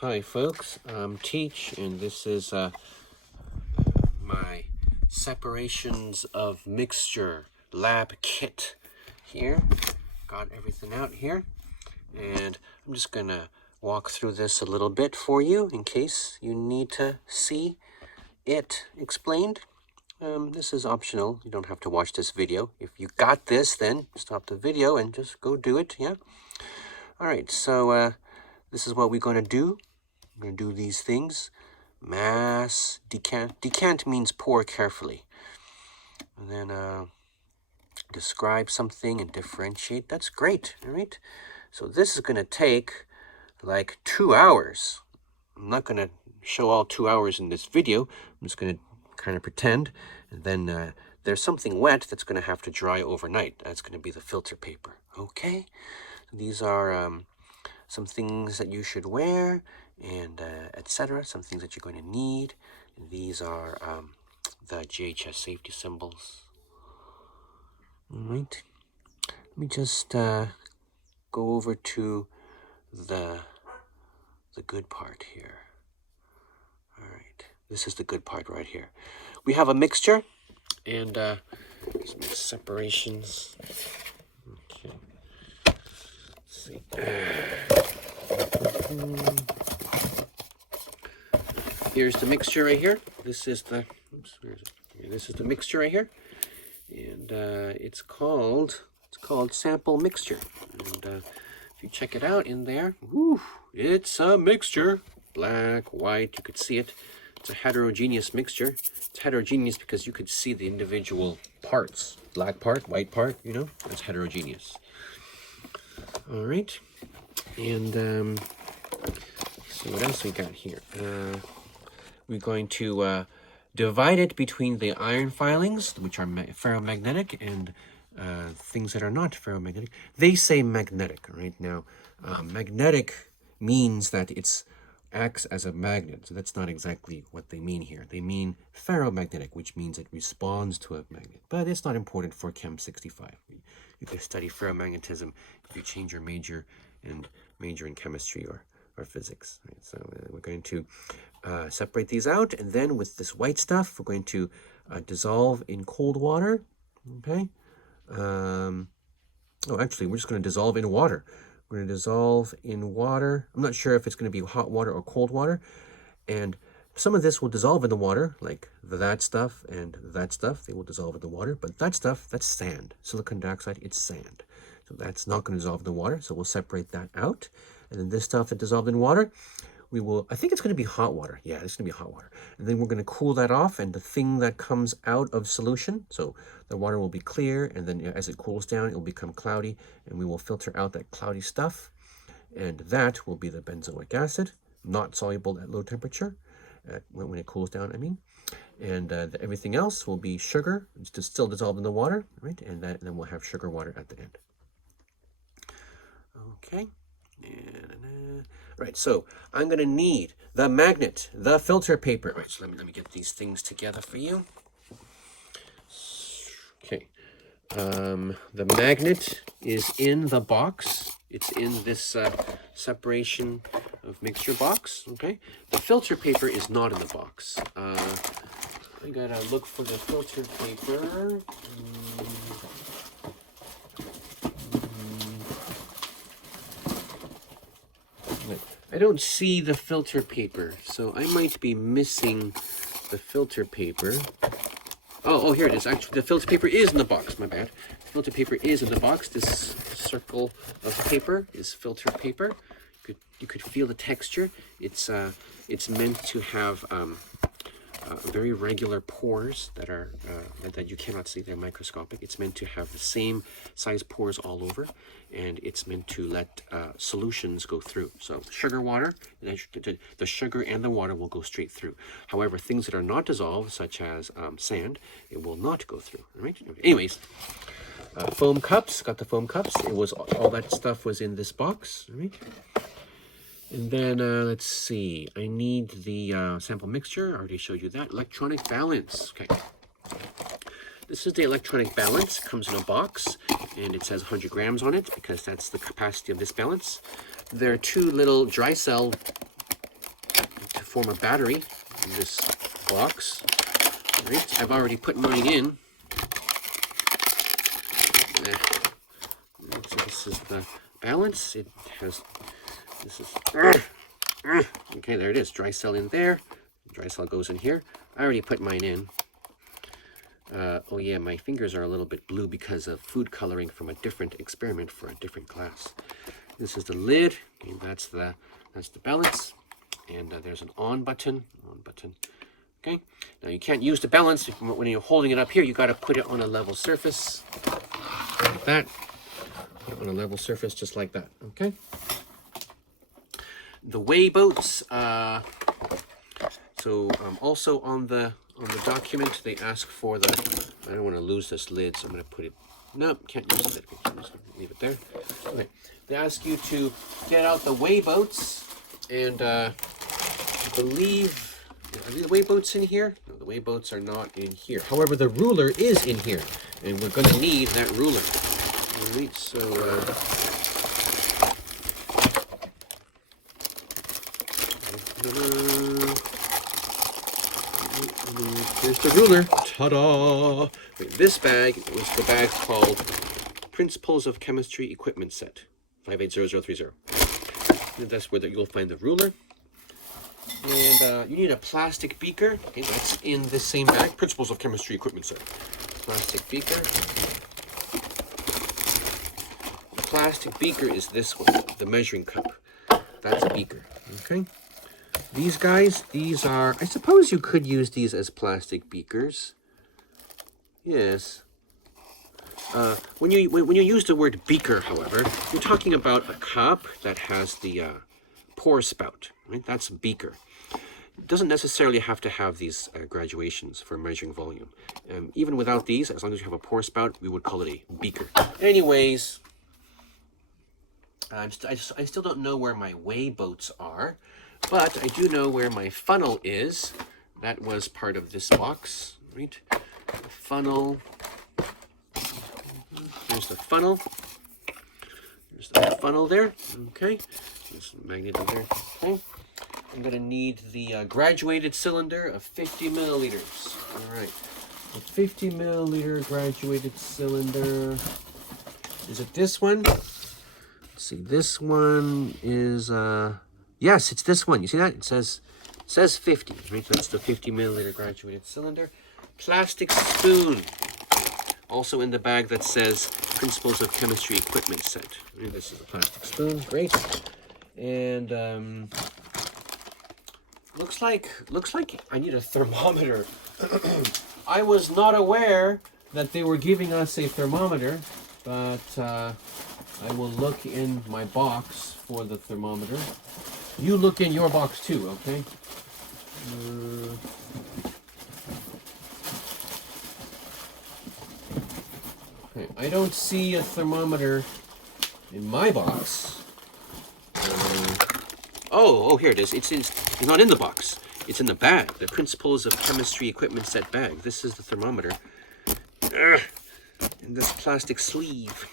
Hi folks, I'm Teach, and this is my separations of mixture lab kit here. Got everything out here, and I'm just gonna walk through this a little bit for you in case you need to see it explained. This is optional. You don't have to watch this video. If you got this, then stop the video and just go do it, yeah? All right, so this is what we're gonna do. I'm going to do these things. Mass, decant. Decant means pour carefully. And then describe something and differentiate. That's great, all right? So this is going to take like 2 hours. I'm not going to show all 2 hours in this video. I'm just going to kind of pretend. And then there's something wet that's going to have to dry overnight. That's going to be the filter paper, okay? These are some things that you should wear, and etc. Some things that you're going to need. And these are the GHS safety symbols. All right. Let me just go over to the good part here. All right. This is the good part right here. We have a mixture, and some separations. Okay. Let's see. Here's the mixture right here. This is the, where is it? Here, this is the mixture right here, and it's called sample mixture. And if you check it out in there, whew, it's a mixture. Black, white, you could see it. It's a heterogeneous mixture. It's heterogeneous because you could see the individual parts. Black part, white part, you know, that's heterogeneous. All right, and so what else we got here? We're going to divide it between the iron filings, which are ferromagnetic, and things that are not ferromagnetic. They say magnetic, right? Now, magnetic means that it acts as a magnet. So that's not exactly what they mean here. They mean ferromagnetic, which means it responds to a magnet. But it's not important for Chem 65. You can study ferromagnetism if you change your major and major in chemistry or physics. Right? So we're going to separate these out, and then with this white stuff, we're going to dissolve in cold water. Okay. Oh, actually, we're just going to dissolve in water. We're going to dissolve in water. I'm not sure if it's going to be hot water or cold water, and some of this will dissolve in the water, like that stuff and that stuff. They will dissolve in the water, but that stuff, that's sand. Silicon dioxide, it's sand. So that's not going to dissolve in the water, so we'll separate that out. And then this stuff that dissolved in water, we will, I think it's going to be hot water. Yeah, it's going to be hot water. And then we're going to cool that off, and the thing that comes out of solution, so the water will be clear, and then as it cools down, it will become cloudy, and we will filter out that cloudy stuff. And that will be the benzoic acid, not soluble at low temperature, when it cools down, I mean. And everything else will be sugar. It's just still dissolved in the water, right? And then we'll have sugar water at the end. Okay. Right, so I'm going to need the magnet, the filter paper. Right, so let me get these things together for you. Okay. The magnet is in the box. It's in this separation of mixture box, okay? The filter paper is not in the box. I gotta look for the filter paper. I don't see the filter paper, so I might be missing the filter paper. Oh, here it is. Actually, the filter paper is in the box. My bad. The filter paper is in the box. This circle of paper is filter paper. You could feel the texture. It's meant to have very regular pores that are that you cannot see. They're microscopic. It's meant to have the same size pores all over, and it's meant to let solutions go through. So sugar, water, the sugar and the water will go straight through. However, things that are not dissolved, such as sand, it will not go through. All right. Anyways, foam cups. Got the foam cups. It was all that stuff was in this box. All right. And then, let's see, I need the sample mixture. I already showed you that. Electronic balance. Okay. This is the electronic balance. It comes in a box, and it says 100 grams on it because that's the capacity of this balance. There are two little dry cell form a battery in this box. Right, I've already put mine in. So this is the balance. It has, this is, okay, there it is. Dry cell in there. Dry cell goes in here. I already put mine in. Oh yeah, my fingers are a little bit blue because of food coloring from a different experiment for a different class. This is the lid. Okay, that's the balance. And there's an on button. Okay. Now you can't use the balance when you're holding it up here. You got to put it on a level surface, like that. Put it on a level surface, just like that. Okay. The weigh boats. Also on the document, they ask for the. I don't want to lose this lid, so I'm going to put it. Nope, can't use the lid. Okay, so I'm just going to leave it there. Okay. They ask you to get out the weigh boats, and I believe. Are the weigh boats in here? No, the weigh boats are not in here. However, the ruler is in here, and we're going to need that ruler. All right, so here's the ruler. Ta-da! This bag was the bag called Principles of Chemistry Equipment Set 580030. And that's where you'll find the ruler. And you need a plastic beaker. Okay, that's in the same bag. Principles of Chemistry Equipment Set. Plastic beaker. The plastic beaker is this one, the measuring cup. That's a beaker. Okay. These guys, these are. I suppose you could use these as plastic beakers. Yes. When you use the word beaker, however, you're talking about a cup that has the pour spout. Right? That's a beaker. It doesn't necessarily have to have these graduations for measuring volume. Even without these, as long as you have a pour spout, we would call it a beaker. Anyways, I still don't know where my weigh boats are, but I do know where my funnel is. That was part of this box, right? The funnel. Here's the funnel. There's the funnel there. Okay. There's a magnet in there. Okay. I'm going to need the graduated cylinder of 50 milliliters. All right. A 50 milliliter graduated cylinder. Is it this one? Let's see. This one is, yes, it's this one. You see that? It says 50. Right? That's the 50 milliliter graduated cylinder. Plastic spoon. Also in the bag that says Principles of Chemistry Equipment Set. Right? This is a plastic spoon. Great. And, looks like I need a thermometer. I was not aware that they were giving us a thermometer, but I will look in my box for the thermometer. You look in your box too, okay? Okay, I don't see a thermometer in my box. Oh, here it is. It's not in the box. It's in the bag. The Principles of Chemistry Equipment Set bag. This is the thermometer. In this plastic sleeve.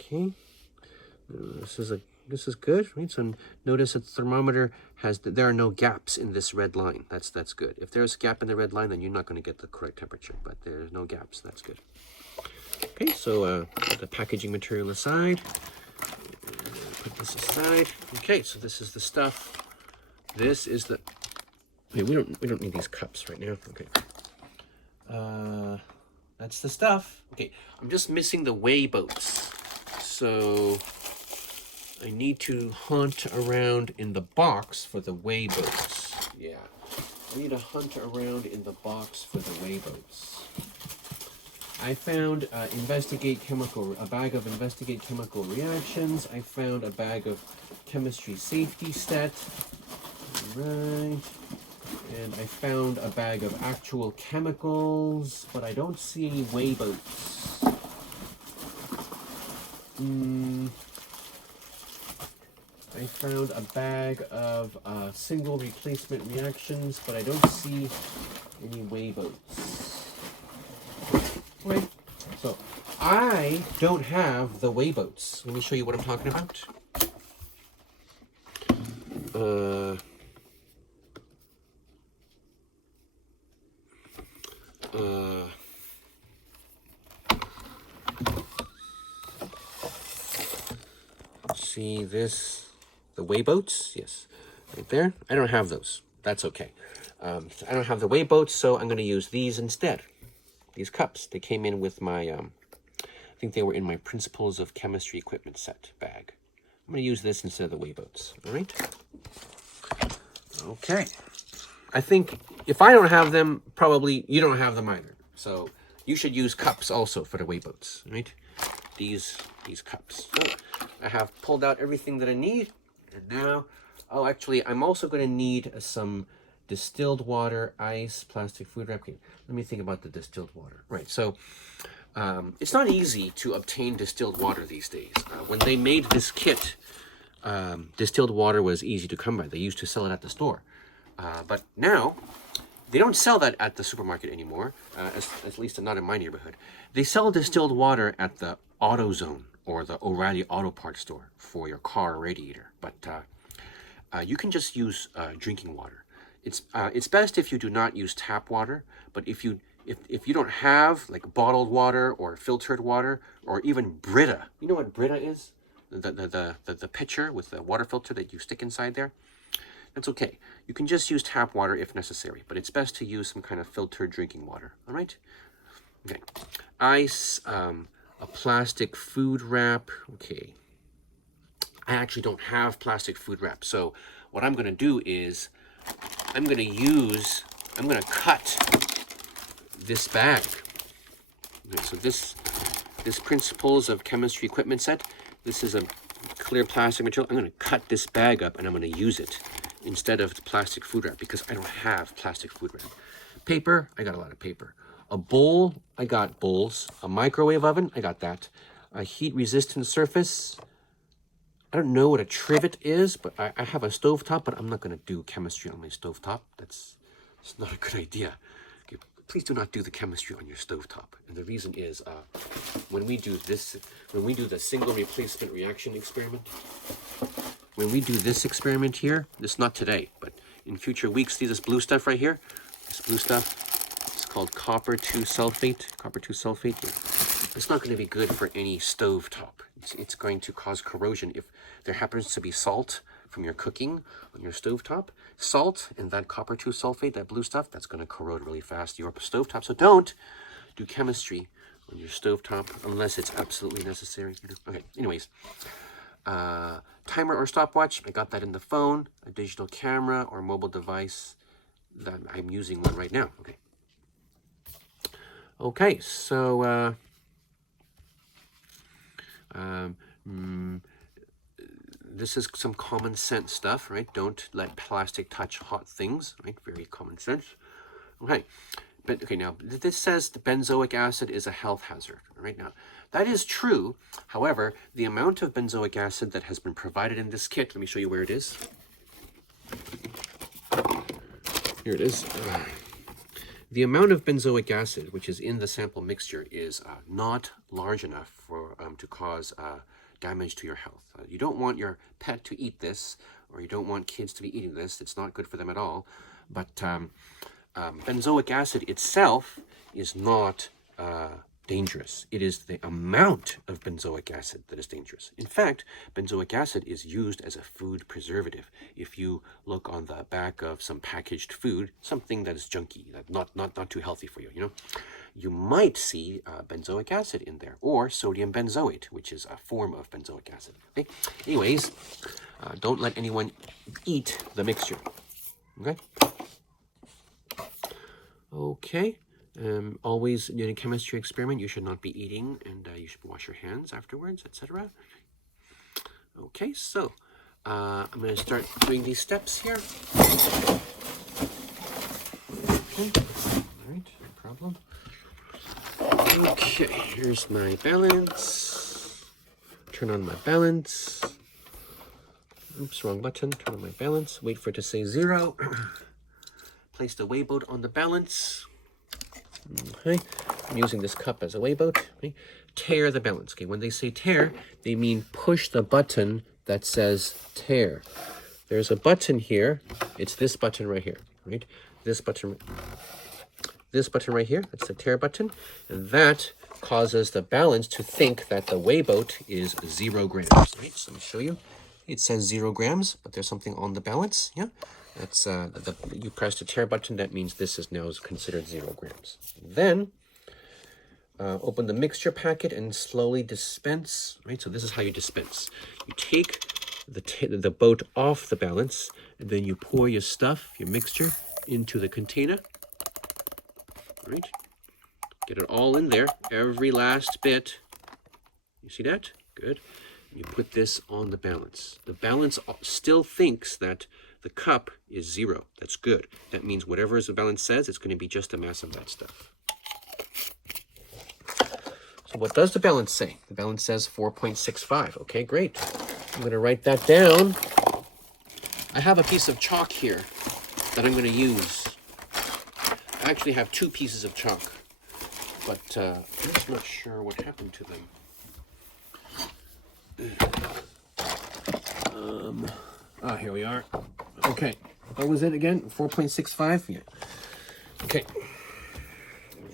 Okay. This is good, right? So notice that the thermometer there are no gaps in this red line. That's good. If there's a gap in the red line, then you're not going to get the correct temperature. But there's no gaps. That's good. Okay, so put the packaging material aside. Put this aside. Okay, so this is the stuff. This is the. Okay, we don't need these cups right now. Okay. That's the stuff. Okay, I'm just missing the weigh boats. So I need to hunt around in the box for the weigh boats. Yeah, I need to hunt around in the box for the weigh boats. I found a bag of investigate chemical reactions. I found a bag of chemistry safety set. Right. And I found a bag of actual chemicals, but I don't see any weigh boats. I found a bag of single replacement reactions, but I don't see any weigh boats. Okay. So I don't have the weigh boats. Let me show you what I'm talking about. See this, the weigh boats? Yes, right there. I don't have those. That's okay. I don't have the weigh boats, so I'm going to use these instead. These cups. They came in with my, I think they were in my Principles of Chemistry Equipment set bag. I'm going to use this instead of the weigh boats. All right? Okay. I think if I don't have them, probably you don't have them either. So you should use cups also for the weigh boats, right? These cups. So I have pulled out everything that I need, and now, oh, actually, I'm also going to need some distilled water, ice, plastic food wrap. Okay, let me think about the distilled water. Right, so it's not easy to obtain distilled water these days. When they made this kit, distilled water was easy to come by. They used to sell it at the store. But now, they don't sell that at the supermarket anymore, at least not in my neighborhood. They sell distilled water at the AutoZone or the O'Reilly Auto Parts store for your car radiator. But you can just use drinking water. It's best if you do not use tap water, but if you don't have like bottled water or filtered water or even Brita, you know what Brita is? The pitcher with the water filter that you stick inside there. That's okay. You can just use tap water if necessary, but it's best to use some kind of filtered drinking water. All right. Okay. Ice, a plastic food wrap. Okay. I actually don't have plastic food wrap, so what I'm going to do is I'm going to cut this bag. Okay, so this Principles of Chemistry Equipment set, this is a clear plastic material. I'm going to cut this bag up and I'm going to use it instead of the plastic food wrap because I don't have plastic food wrap. Paper, I got a lot of paper. A bowl, I got bowls. A microwave oven, I got that. A heat-resistant surface, I don't know what a trivet is, but I have a stovetop, but I'm not going to do chemistry on my stovetop. It's not a good idea. Okay, please do not do the chemistry on your stovetop. And the reason is when we do the single replacement reaction experiment, when we do this experiment here, this not today, but in future weeks, see this blue stuff right here? This blue stuff, it's called copper 2 sulfate. Copper 2 sulfate. Yeah. It's not going to be good for any stovetop. It's going to cause corrosion if there happens to be salt from your cooking on your stovetop. Salt and that copper 2 sulfate, that blue stuff, that's going to corrode really fast your stovetop. So don't do chemistry on your stovetop unless it's absolutely necessary. Okay, anyways. Timer or stopwatch, I got that in the phone. A digital camera or mobile device, that I'm using one right now. Okay. Okay, so this is some common sense stuff, right? Don't let plastic touch hot things, right? Very common sense. Okay, but okay, now this says the benzoic acid is a health hazard, right? Now, that is true. However, the amount of benzoic acid that has been provided in this kit, let me show you where it is. Here it is. The amount of benzoic acid which is in the sample mixture is not large enough for to cause damage to your health. You don't want your pet to eat this, or you don't want kids to be eating this. It's not good for them at all. But benzoic acid itself is not dangerous. It is the amount of benzoic acid that is dangerous. In fact, benzoic acid is used as a food preservative. If you look on the back of some packaged food, something that is junky, not too healthy for you, you might see benzoic acid in there, or sodium benzoate, which is a form of benzoic acid. Okay? Anyways, don't let anyone eat the mixture. Okay? Okay. Always in a chemistry experiment, you should not be eating, and you should wash your hands afterwards, etc. Okay, so I'm going to start doing these steps here. Okay, all right, no problem. Okay, here's my balance. Turn on my balance. Oops, wrong button. Turn on my balance. Wait for it to say 0. Place the weigh boat on the balance. Okay, I'm using this cup as a weigh boat. Okay. Tare the balance. Okay, when they say tare, they mean push the button that says tare. there's a button here. It's this button right here, right? This button right here, that's the tare button. And that causes the balance to think that the weigh boat is 0 grams, right? So let me show you. It says 0 grams, but there's something on the balance, yeah? That's, you press the tare button, that means this is now considered 0 grams. Then, open the mixture packet and slowly dispense, right? So this is how you dispense. You take the boat off the balance, and then you pour your stuff, your mixture, into the container, right? Get it all in there, every last bit. You see that? Good. You put this on the balance. The balance still thinks that the cup is 0. That's good. That means whatever the balance says, it's going to be just a mass of that stuff. So what does the balance say? The balance says 4.65. Okay, great. I'm going to write that down. I have a piece of chalk here that I'm going to use. I actually have 2 pieces of chalk, but I'm just not sure what happened to them. Here we are. Okay, what was it again? 4.65? Yeah. Okay.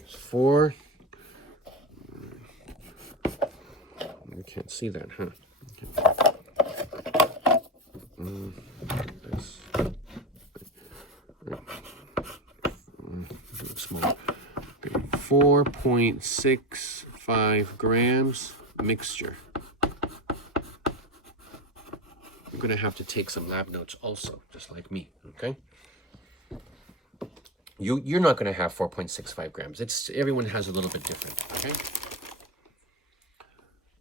4. You can't see that, huh? Small. Okay. 4.65 grams mixture. You're going to have to take some lab notes also, just like me, okay? You're not going to have 4.65 grams. Everyone has a little bit different, okay?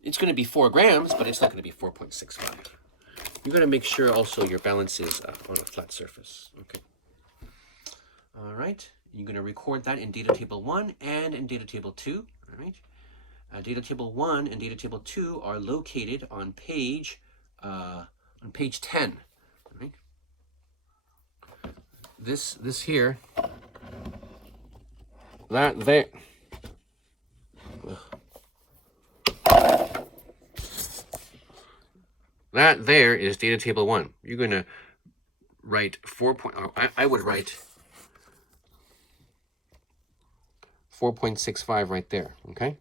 It's going to be 4 grams, but it's not going to be 4.65. You're going to make sure also your balance is on a flat surface, okay? All right, you're going to record that in data table 1 and in data table 2, all right? Data table 1 and data table 2 are located on page 10, right? This here, that there, that there is data table 1. You're gonna write I would write 4.65 right there, okay?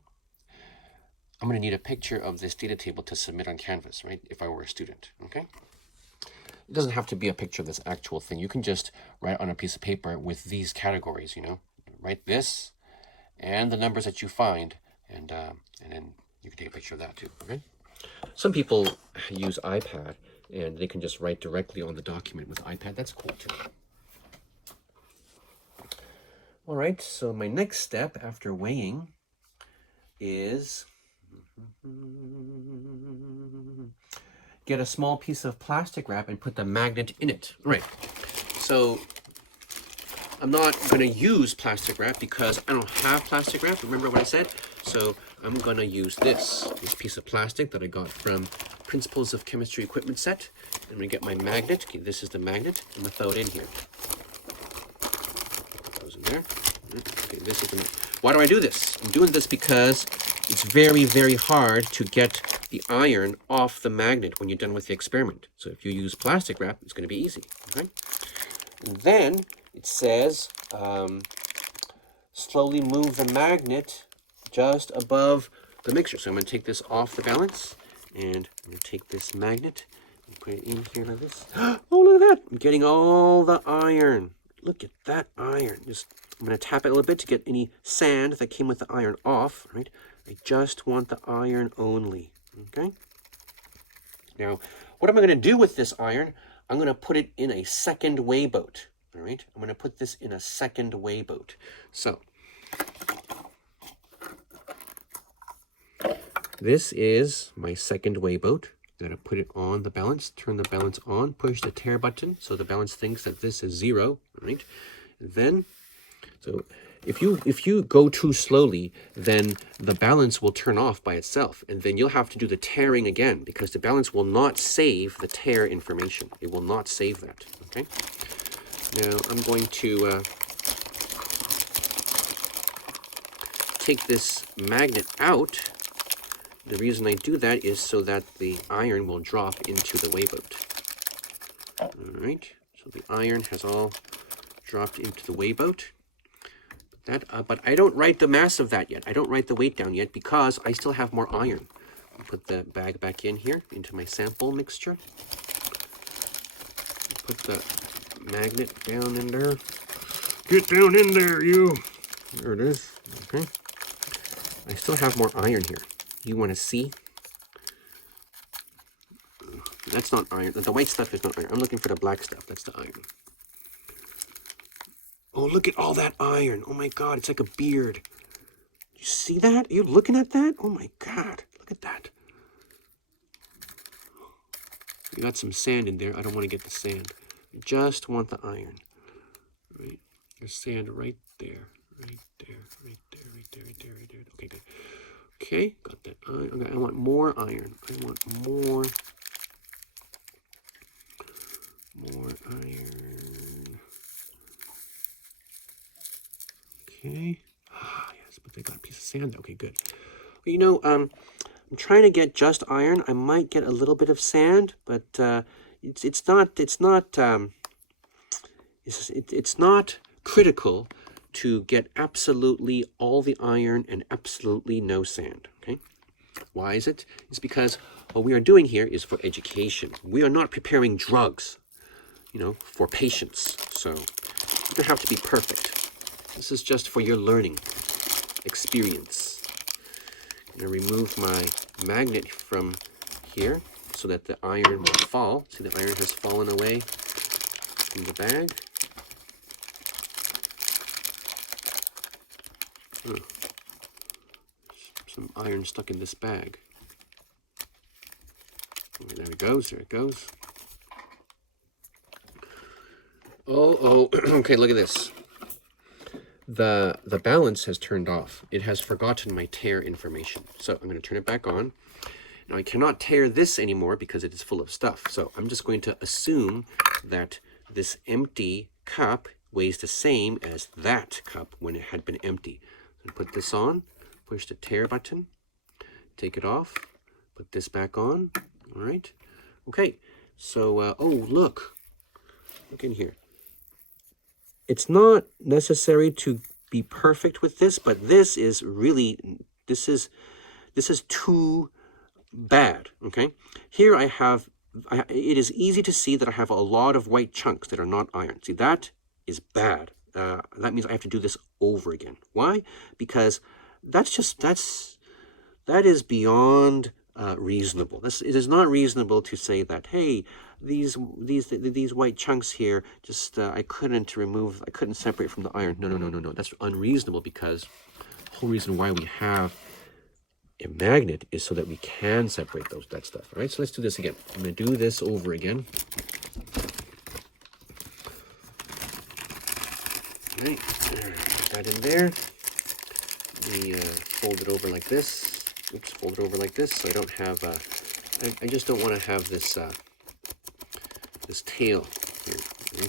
I'm going to need a picture of this data table to submit on Canvas, right, if I were a student, okay? It doesn't have to be a picture of this actual thing. You can just write on a piece of paper with these categories, you know? Write this and the numbers that you find, and then you can take a picture of that too, okay? Some people use iPad, and they can just write directly on the document with iPad. That's cool too. All right, so my next step after weighing is get a small piece of plastic wrap and put the magnet in it. Right. So I'm not going to use plastic wrap because I don't have plastic wrap. Remember what I said? So I'm going to use this piece of plastic that I got from Principles of Chemistry Equipment Set. I'm going to get my magnet. Okay, this is the magnet. I'm going to throw it in here. Goes in there. Okay, this is the. Why do I do this? I'm doing this because it's very, very hard to get the iron off the magnet when you're done with the experiment. So if you use plastic wrap, it's going to be easy. Okay? And then it says, slowly move the magnet just above the mixture. So I'm going to take this off the balance, and I'm going to take this magnet and put it in here like this. Oh, look at that! I'm getting all the iron. Look at that iron. I'm going to tap it a little bit to get any sand that came with the iron off, right? I just want the iron only, okay? Now, what am I going to do with this iron? I'm going to put it in a second weigh boat, all right? I'm going to put this in a second weigh boat. So, this is my second weigh boat. I'm going to put it on the balance, turn the balance on, push the tare button so the balance thinks that this is 0, right? And then, so if you go too slowly, then the balance will turn off by itself, and then you'll have to do the tearing again because the balance will not save the tare information. It will not save that, okay? Now I'm going to take this magnet out. The reason I do that is so that the iron will drop into the weigh boat. All right, so the iron has all dropped into the weigh boat. But I don't write the mass of that yet. I don't write the weight down yet because I still have more iron. I'll put the bag back in here into my sample mixture. Put the magnet down in there. Get down in there, you. There it is. Okay. I still have more iron here. You want to see? That's not iron. The white stuff is not iron. I'm looking for the black stuff. That's the iron. Oh, look at all that iron. Oh my God, it's like a beard. You see that? Are you looking at that? Oh my God, look at that. You got some sand in there. I don't want to get the sand. I just want the iron. Right? There's sand right there. Right there, right there, right there, right there, right there. Okay, good. Okay, got that iron. Okay, I want more iron. I want more iron. Okay. Ah, yes, but they got a piece of sand. Okay, good. Well, you know, I'm trying to get just iron. I might get a little bit of sand, but it's not critical to get absolutely all the iron and absolutely no sand. Okay. Why is it? It's because what we are doing here is for education. We are not preparing drugs, you know, for patients. So you don't have to be perfect. This is just for your learning experience. I'm going to remove my magnet from here so that the iron will fall. See, the iron has fallen away from the bag. Oh. Some iron stuck in this bag. Okay, there it goes. There it goes. Oh, okay, look at this. The balance has turned off. It has forgotten my tare information. So I'm going to turn it back on. Now I cannot tare this anymore because it is full of stuff. So I'm just going to assume that this empty cup weighs the same as that cup when it had been empty. So put this on, push the tare button, take it off, put this back on. All right. Okay. So, oh, look in here. It's not necessary to be perfect with this, but this is too bad. Okay. Here it is easy to see that I have a lot of white chunks that are not iron. See, that is bad. That means I have to do this over again. Why? Because that is beyond reasonable. It is not reasonable to say that, hey, these white chunks here, just I couldn't separate from the iron. No. That's unreasonable because the whole reason why we have a magnet is so that we can separate that stuff. All right, so let's do this again. I'm going to do this over again. All right, put that in there. We fold it over like this. Oops, fold it over like this so I don't have, I just don't want to have this, this tail here. Okay.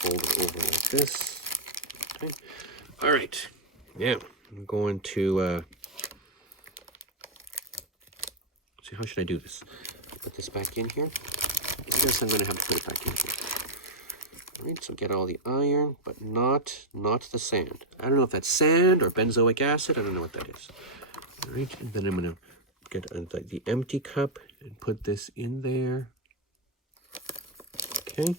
Fold it over like this. Okay. All right. Now, I'm going to, see, how should I do this? Put this back in here. I guess I'm going to have to put it back in here. All right, so get all the iron, but not the sand. I don't know if that's sand or benzoic acid. I don't know what that is. All right, and then I'm going to get the empty cup and put this in there. Okay.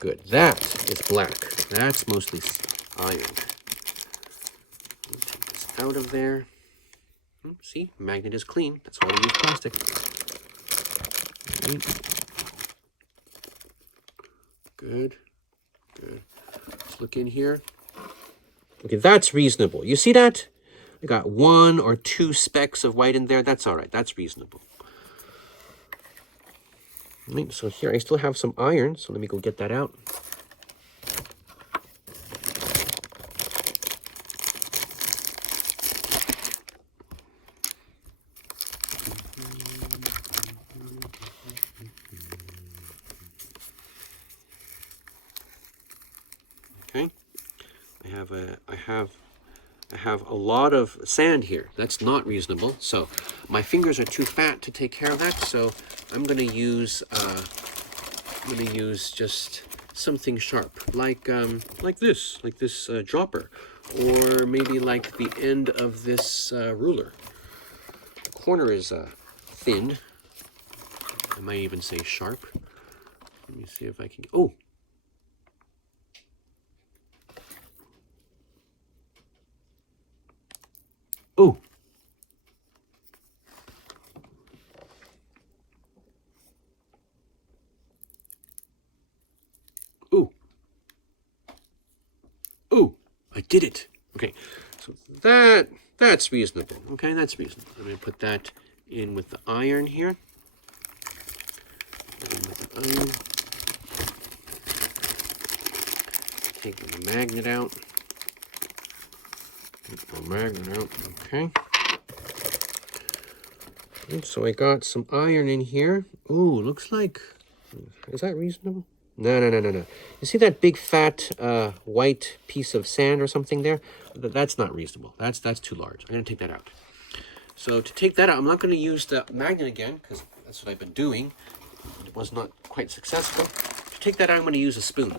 Good. That is black. That's mostly iron. Take this out of there. See, magnet is clean. That's why we use plastic. All right. Good. Let's look in here. Okay, that's reasonable. You see that? I got 1 or 2 specks of white in there. That's all right. That's reasonable. All right, so here I still have some iron, so let me go get that out. Okay, I have a lot of sand here. That's not reasonable. So my fingers are too fat to take care of that. So I'm gonna use just something sharp, like this dropper, or maybe like the end of this ruler. Corner is thin. I might even say sharp. Let me see if I can. Oh. Oh. Ooh. Ooh, I did it. Okay, so that's reasonable. Okay, that's reasonable. I'm going to put that in with the iron here. Take the magnet out. Okay. And so I got some iron in here. Ooh, looks like, is that reasonable? No. You see that big fat white piece of sand or something there? That's not reasonable. That's too large. I'm going to take that out. So to take that out, I'm not going to use the magnet again, because that's what I've been doing. It was not quite successful. To take that out, I'm going to use a spoon.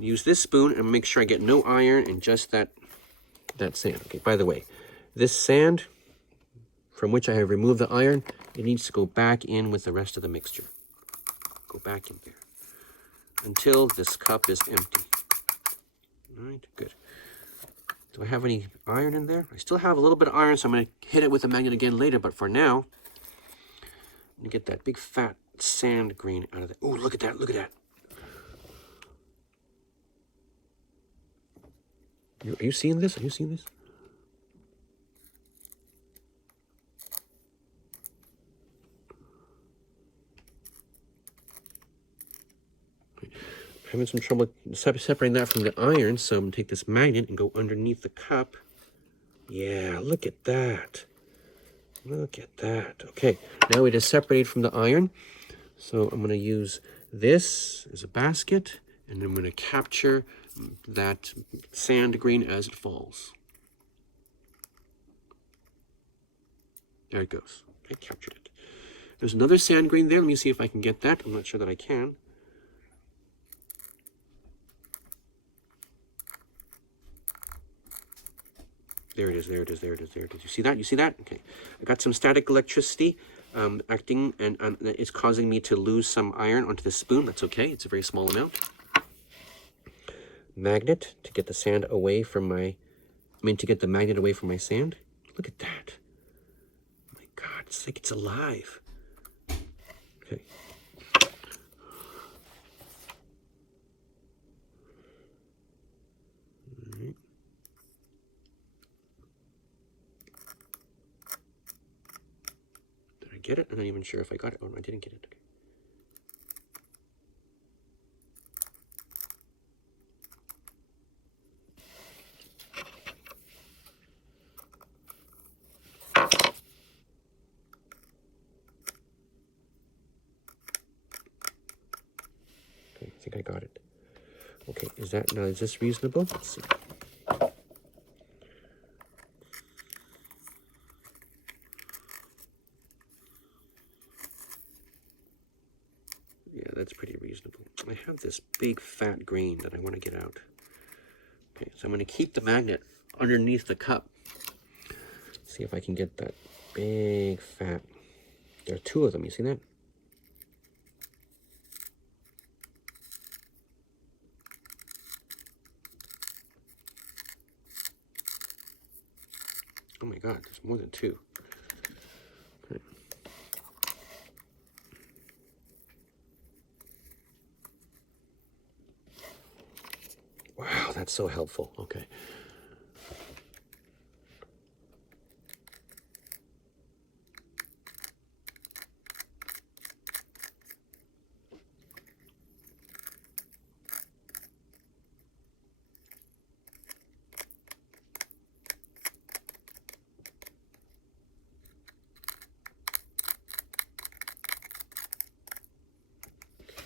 Use this spoon and make sure I get no iron and just that sand. Okay, by the way, this sand from which I have removed the iron, it needs to go back in with the rest of the mixture. Go back in there until this cup is empty. All right, good. Do I have any iron in there? I still have a little bit of iron, so I'm going to hit it with a magnet again later, but for now, I'm going to get that big fat sand grain out of there. Oh, look at that, look at that. Are you seeing this? Are you seeing this? I'm having some trouble separating that from the iron, so I'm going to take this magnet and go underneath the cup. Yeah, look at that. Look at that. Okay, now it is separated from the iron. So I'm going to use this as a basket, and I'm going to capture that sand grain as it falls. There it goes. I captured it. There's another sand grain there. Let me see if I can get that. I'm not sure that I can. There it is, there it is, there it is, there it is. You see that? You see that? Okay. I got some static electricity acting, and it's causing me to lose some iron onto the spoon. That's okay. It's a very small amount. Magnet to get the sand away from to get the magnet away from my sand. Look at that. Oh my God, it's like it's alive. Okay. All right. Did I get it? I'm not even sure if I got it. Oh, I didn't get it. Okay. I think I got it. Okay, is this reasonable? Let's see. Yeah, that's pretty reasonable. I have this big fat grain that I want to get out. Okay, so I'm going to keep the magnet underneath the cup. See if I can get that big fat. There are two of them, you see that? Oh my God, there's more than two. Okay. Wow, that's so helpful. Okay.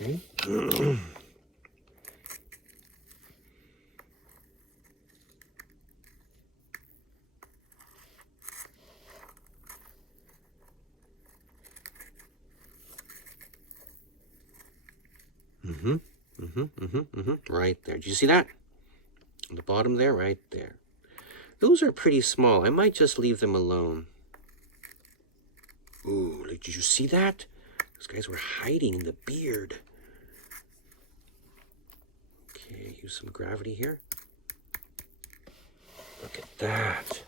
Okay. Right there. Did you see that? On the bottom there, right there. Those are pretty small. I might just leave them alone. Ooh, did you see that? Those guys were hiding in the beard. Okay, use some gravity here. Look at that.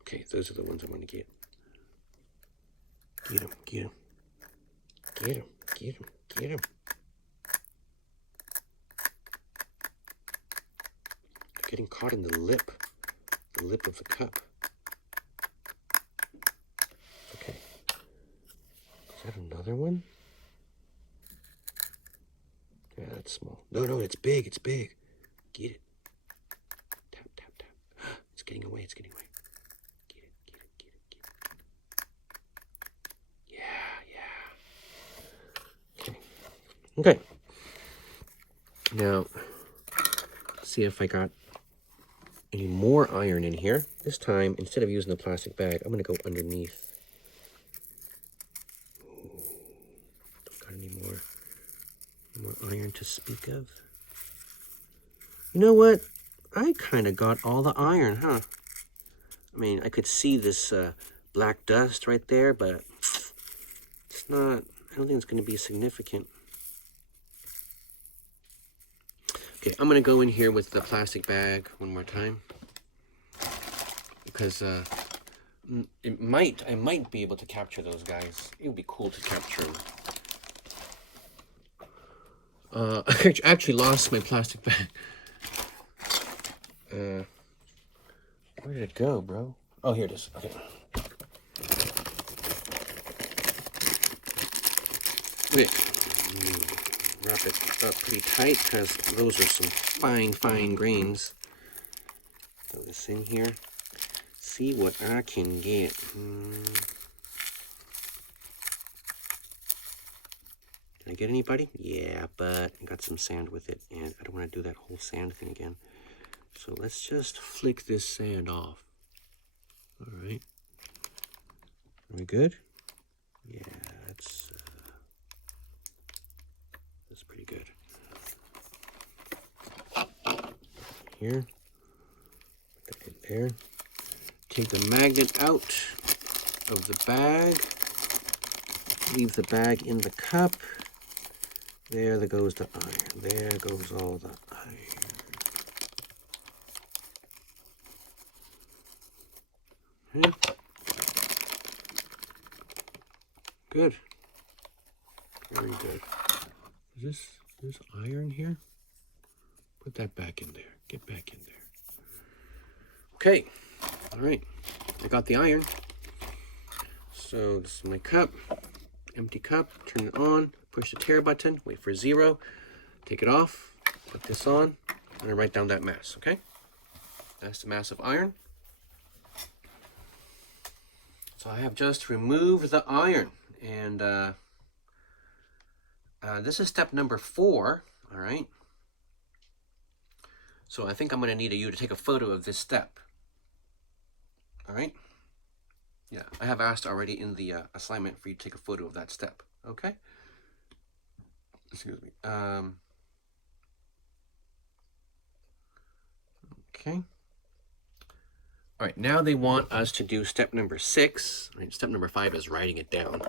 Okay, those are the ones I want to get. Get him, get him. Get him, get him, get him. They're getting caught in the lip of the cup. Okay. Is that another one? Yeah, that's small. No, it's big, it's big. Get it. Tap, tap, tap. It's getting away, it's getting away. Get it, get it, get it, get it. Yeah. Okay. Now, let's see if I got any more iron in here. This time, instead of using the plastic bag, I'm going to go underneath. Ooh, don't got any more iron to speak of. You know what? I kind of got all the iron, huh? I mean, I could see this black dust right there, but it's not, I don't think it's going to be significant. Okay, I'm going to go in here with the plastic bag one more time. Because I might be able to capture those guys. It would be cool to capture them. I actually lost my plastic bag. Where did it go, bro? Oh, here it is. Okay. Okay. Wrap it up pretty tight because those are some fine grains. Throw this in here. See what I can get. Did I get anybody? Yeah, but I got some sand with it, and I don't want to do that whole sand thing again. So let's just flick this sand off. All right. Are we good? Yeah, that's pretty good. Here. Put that in there. Take the magnet out of the bag. Leave the bag in the cup. There goes the iron. There goes all the iron. Okay. Good. Very good. Is this iron here? Put that back in there. Get back in there. Okay. All right. I got the iron. So this is my cup. Empty cup. Turn it on. Push the tare button. Wait for 0. Take it off. Put this on. And write down that mass. Okay. That's the mass of iron. So I have just removed the iron. And this is step number 4. All right. So I think I'm going to need you to take a photo of this step. All right. Yeah, I have asked already in the assignment for you to take a photo of that step. Okay. Excuse me. Okay. All right. Now they want us to do step number 6. Right, step number 5 is writing down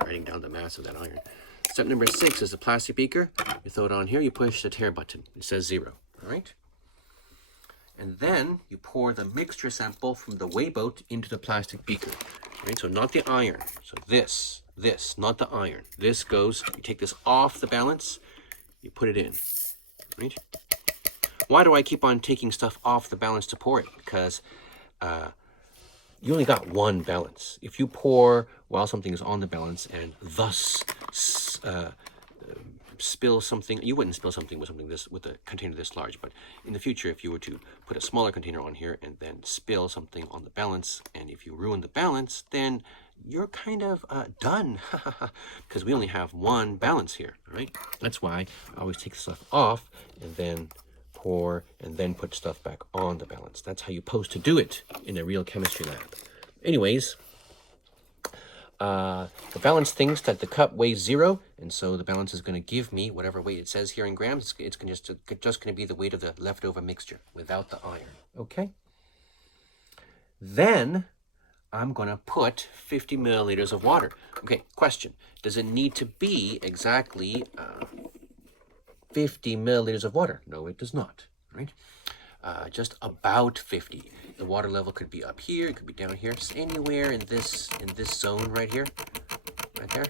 the mass of that iron. Step number 6 is the plastic beaker. You throw it on here. You push the tare button. It says 0. All right. And then you pour the mixture sample from the weigh boat into the plastic beaker. Right? So not the iron. So this, not the iron. This goes, you take this off the balance, you put it in. Right? Why do I keep on taking stuff off the balance to pour it? Because you only got one balance. If you pour while something is on the balance and thus spill something, you wouldn't spill something with a container this large, but in the future, if you were to put a smaller container on here and then spill something on the balance, and if you ruin the balance, then you're kind of done, because we only have one balance here, right? That's why I always take stuff off and then pour and then put stuff back on the balance. That's how you're supposed to do it in a real chemistry lab. Anyways, the balance thinks that the cup weighs 0, and so the balance is going to give me whatever weight it says here in grams. It's just going to be the weight of the leftover mixture without the iron. Okay. Then I'm going to put 50 milliliters of water. Okay, question. Does it need to be exactly 50 milliliters of water? No, it does not, right? Just about 50. The water level could be up here, it could be down here, just anywhere in this zone right here, right there.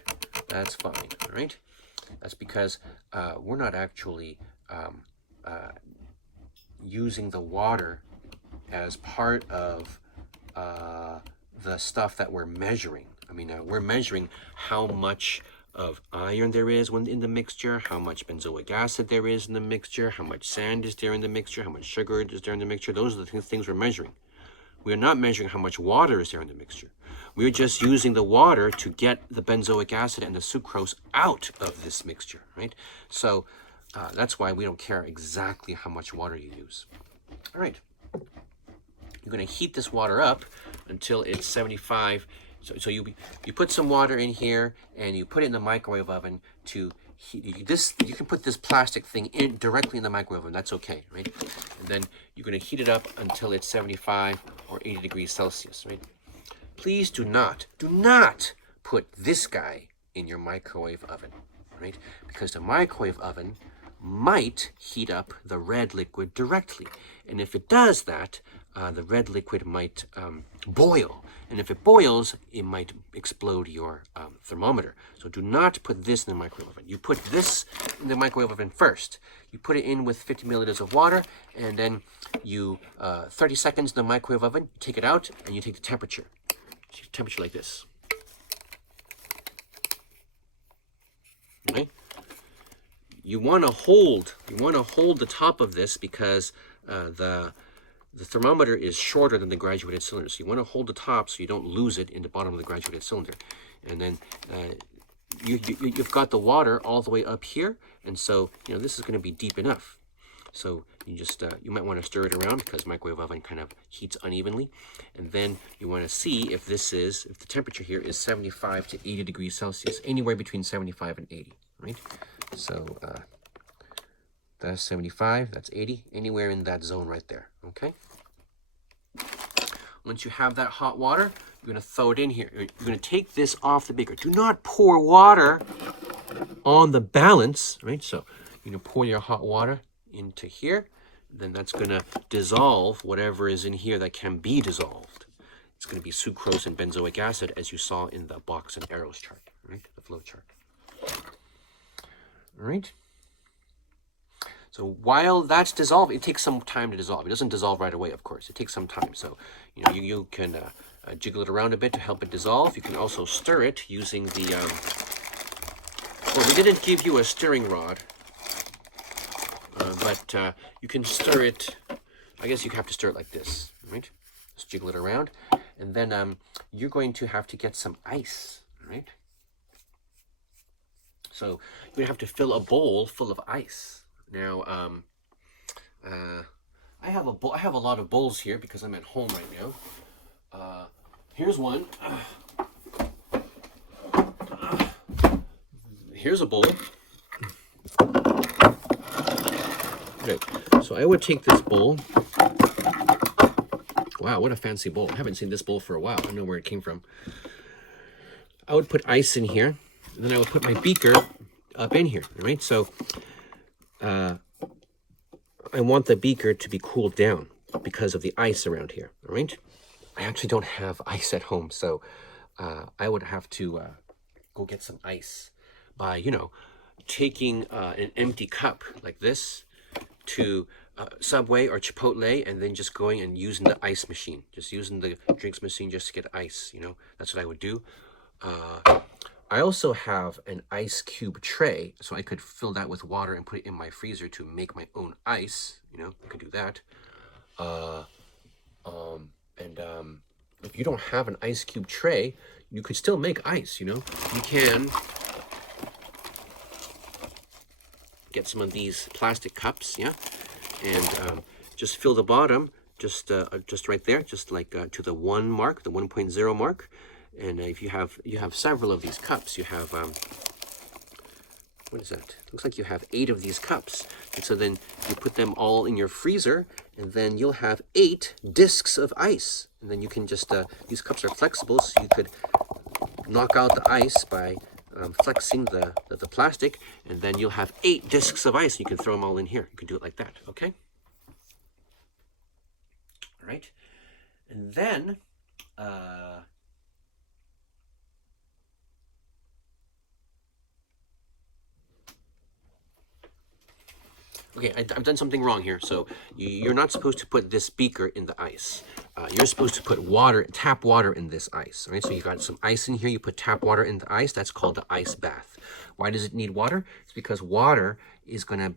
That's fine, all right? That's because we're not actually using the water as part of the stuff that we're measuring. I mean, we're measuring how much of iron there is in the mixture, how much benzoic acid there is in the mixture, how much sand is there in the mixture, how much sugar is there in the mixture. Those are the things we're measuring. We're not measuring how much water is there in the mixture. We're just using the water to get the benzoic acid and the sucrose out of this mixture, right? So that's why we don't care exactly how much water you use. All right. You're going to heat this water up until it's 75. So you put some water in here and you put it in the microwave oven to heat this. You can put this plastic thing in directly in the microwave oven. That's okay, right? And then you're going to heat it up until it's 75 or 80 degrees Celsius, right? Please do not put this guy in your microwave oven, right? Because the microwave oven might heat up the red liquid directly. And if it does that, the red liquid might boil. And if it boils, it might explode your thermometer. So do not put this in the microwave oven. You put this in the microwave oven first. You put it in with 50 milliliters of water, and then you 30 seconds in the microwave oven, take it out, and you take the temperature. Temperature like this. Okay? You want to hold the top of this because the thermometer is shorter than the graduated cylinder. So you want to hold the top so you don't lose it in the bottom of the graduated cylinder. And then you've got the water all the way up here, and so this is going to be deep enough. So you just you might want to stir it around because microwave oven kind of heats unevenly, and then you want to see if the temperature here is 75 to 80 degrees Celsius, anywhere between 75 and 80, right? So that's 75, that's 80, anywhere in that zone right there, okay? Once you have that hot water, you're going to throw it in here. You're going to take this off the beaker. Do not pour water on the balance, right? So you're going to pour your hot water into here. Then that's going to dissolve whatever is in here that can be dissolved. It's going to be sucrose and benzoic acid, as you saw in the box and arrows chart, right? The flow chart. All right. So while that's dissolving, it takes some time to dissolve. It doesn't dissolve right away, of course. It takes some time. So, you can jiggle it around a bit to help it dissolve. You can also stir it using the, well, we didn't give you a stirring rod, but you can stir it. I guess you have to stir it like this, right? Just jiggle it around. And then you're going to have to get some ice, right? So you're going to have to fill a bowl full of ice. Now, I have a lot of bowls here because I'm at home right now. Here's one. Here's a bowl. Okay, so I would take this bowl. Wow, what a fancy bowl. I haven't seen this bowl for a while. I don't know where it came from. I would put ice in here, and then I would put my beaker up in here, right? So I want the beaker to be cooled down because of the ice around here, all right? I actually don't have ice at home, so I would have to go get some ice by, taking an empty cup like this to Subway or Chipotle, and then just going and using the ice machine, just using the drinks machine just to get ice, That's what I would do. I also have an ice cube tray, so I could fill that with water and put it in my freezer to make my own ice. You know, I could do that. If you don't have an ice cube tray, you could still make ice, you know. You can get some of these plastic cups, yeah, and just fill the bottom, just right there, just like to the 1 mark, the 1.0 mark. And if you have several of these cups, you have what is that? Looks like you have 8 of these cups. And so then you put them all in your freezer, and then you'll have 8 discs of ice. And then you can just, these cups are flexible, so you could knock out the ice by flexing the plastic, and then you'll have 8 discs of ice. You can throw them all in here. You can do it like that, okay? All right. And then, okay, I've done something wrong here. So you're not supposed to put this beaker in the ice. You're supposed to put water, tap water in this ice. All right, so you got some ice in here. You put tap water in the ice. That's called the ice bath. Why does it need water? It's because water is going to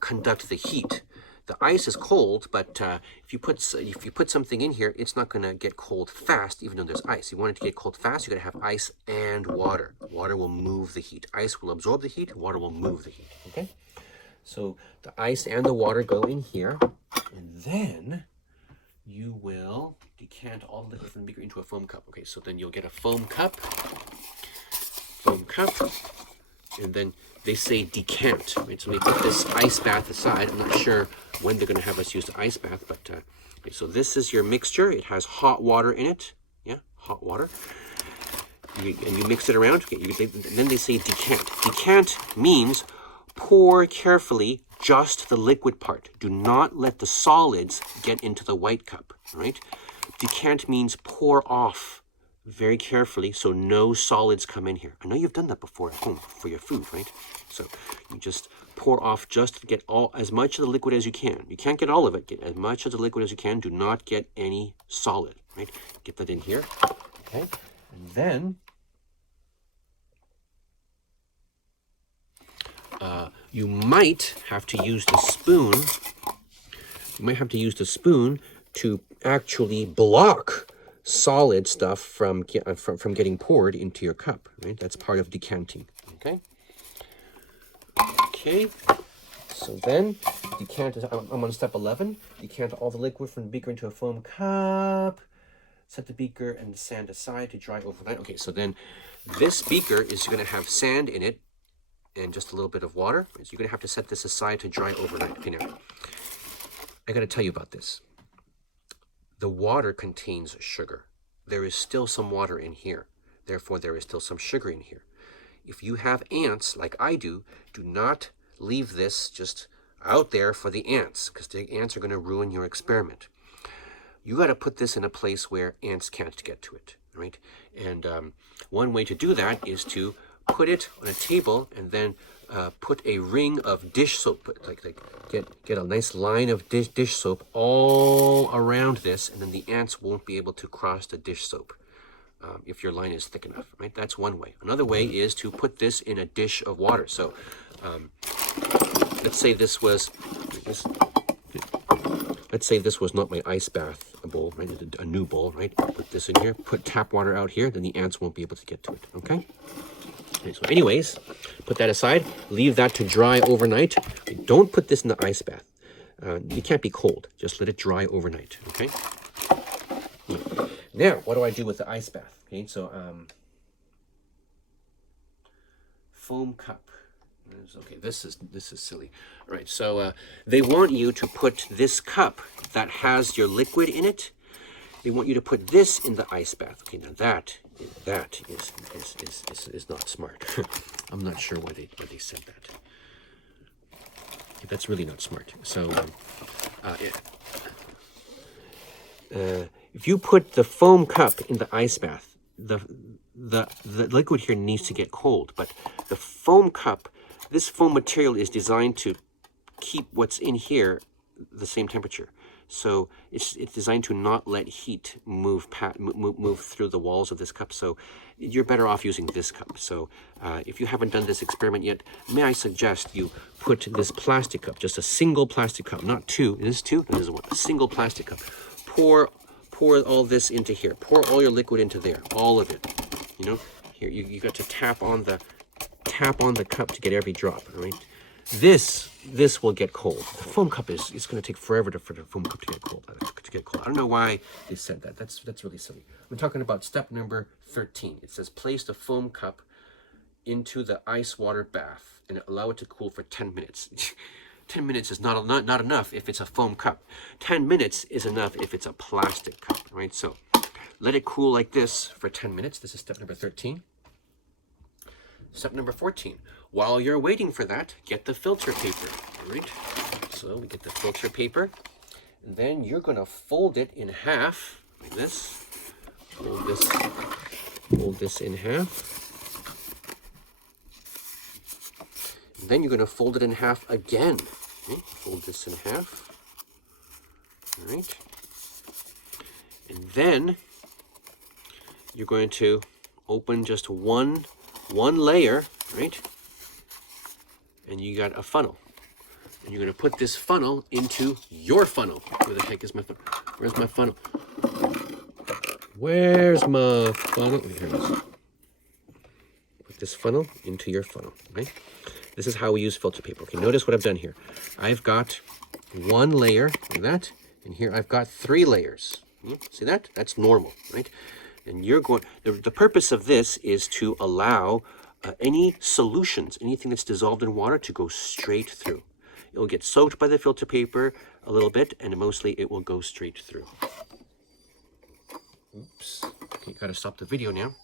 conduct the heat. The ice is cold, but if you put something in here, it's not going to get cold fast, even though there's ice. You want it to get cold fast, you got to have ice and water. Water will move the heat. Ice will absorb the heat. Water will move the heat. Okay. So the ice and the water go in here, and then you will decant all the liquid from the beaker into a foam cup. Okay, so then you'll get a foam cup, and then they say decant, right? So we put this ice bath aside. I'm not sure when they're going to have us use the ice bath, but okay, so this is your mixture. It has hot water in it, yeah, hot water. And you mix it around. Okay, then they say decant. Decant means pour carefully just the liquid part. Do not let the solids get into the white cup, right? Decant means pour off very carefully so no solids come in here. I know you've done that before at home for your food, right? So you just pour off, just get as much of the liquid as you can. You can't get all of it. Get as much of the liquid as you can. Do not get any solid, right? Get that in here, okay? And then you might have to use the spoon. You might have to use the spoon to actually block solid stuff from getting poured into your cup, right? That's part of decanting, okay? Okay, so then decant, I'm on step 11. Decant all the liquid from the beaker into a foam cup. Set the beaker and the sand aside to dry overnight. Okay, so then this beaker is going to have sand in it and just a little bit of water. So you're going to have to set this aside to dry overnight. Okay, now, I got to tell you about this. The water contains sugar. There is still some water in here. Therefore, there is still some sugar in here. If you have ants, like I do not leave this just out there for the ants, because the ants are going to ruin your experiment. You got to put this in a place where ants can't get to it, right? And one way to do that is to put it on a table and then put a ring of dish soap, get a nice line of dish soap all around this, and then the ants won't be able to cross the dish soap if your line is thick enough, right? That's one way. Another way is to put this in a dish of water. So let's say this was not my ice bath bowl, right? A new bowl, right? Put this in here, put tap water out here, then the ants won't be able to get to it, okay? Okay, so anyways, put that aside, leave that to dry overnight. Don't put this in the ice bath. You can't be cold, just let it dry overnight, okay? Now, what do I do with the ice bath? Okay, so foam cup. Okay, this is silly. All right, so they want you to put this cup that has your liquid in it. They want you to put this in the ice bath. Okay, now that is not smart. I'm not sure why they said that. Okay, that's really not smart. So if you put the foam cup in the ice bath, the liquid here needs to get cold, but the foam cup, this foam material is designed to keep what's in here the same temperature. So it's designed to not let heat move through the walls of this cup. So you're better off using this cup. So if you haven't done this experiment yet, may I suggest you put this plastic cup, just a single plastic cup, not two. This is two. No, this is one. A single plastic cup. Pour all this into here. Pour all your liquid into there. All of it. You know, here you got to tap on the cup to get every drop. All right. This will get cold. The foam cup it's going to take forever for the foam cup to get cold. I don't know why they said that. That's really silly. I'm talking about step number 13. It says place the foam cup into the ice water bath and allow it to cool for 10 minutes. 10 minutes is not enough if it's a foam cup. 10 minutes is enough if it's a plastic cup, right? So let it cool like this for 10 minutes. This is step number 13. Step number 14. While you're waiting for that, get the filter paper, all right? So we get the filter paper, and then you're going to fold it in half, like this. Fold this in half. And then you're going to fold it in half again. Okay? Fold this in half, all right? And then you're going to open just one layer, right? And you got a funnel. And you're going to put this funnel into your funnel. Where the heck is my funnel? Where's my funnel? Where's my funnel? Here it is. Put this funnel into your funnel, right? This is how we use filter paper. Okay, notice what I've done here. I've got one layer like that, and here I've got 3 layers. See that? That's normal, right? And you're going, the purpose of this is to allow any solutions, anything that's dissolved in water, to go straight through. It will get soaked by the filter paper a little bit, and mostly it will go straight through. Oops. Okay, gotta stop the video now.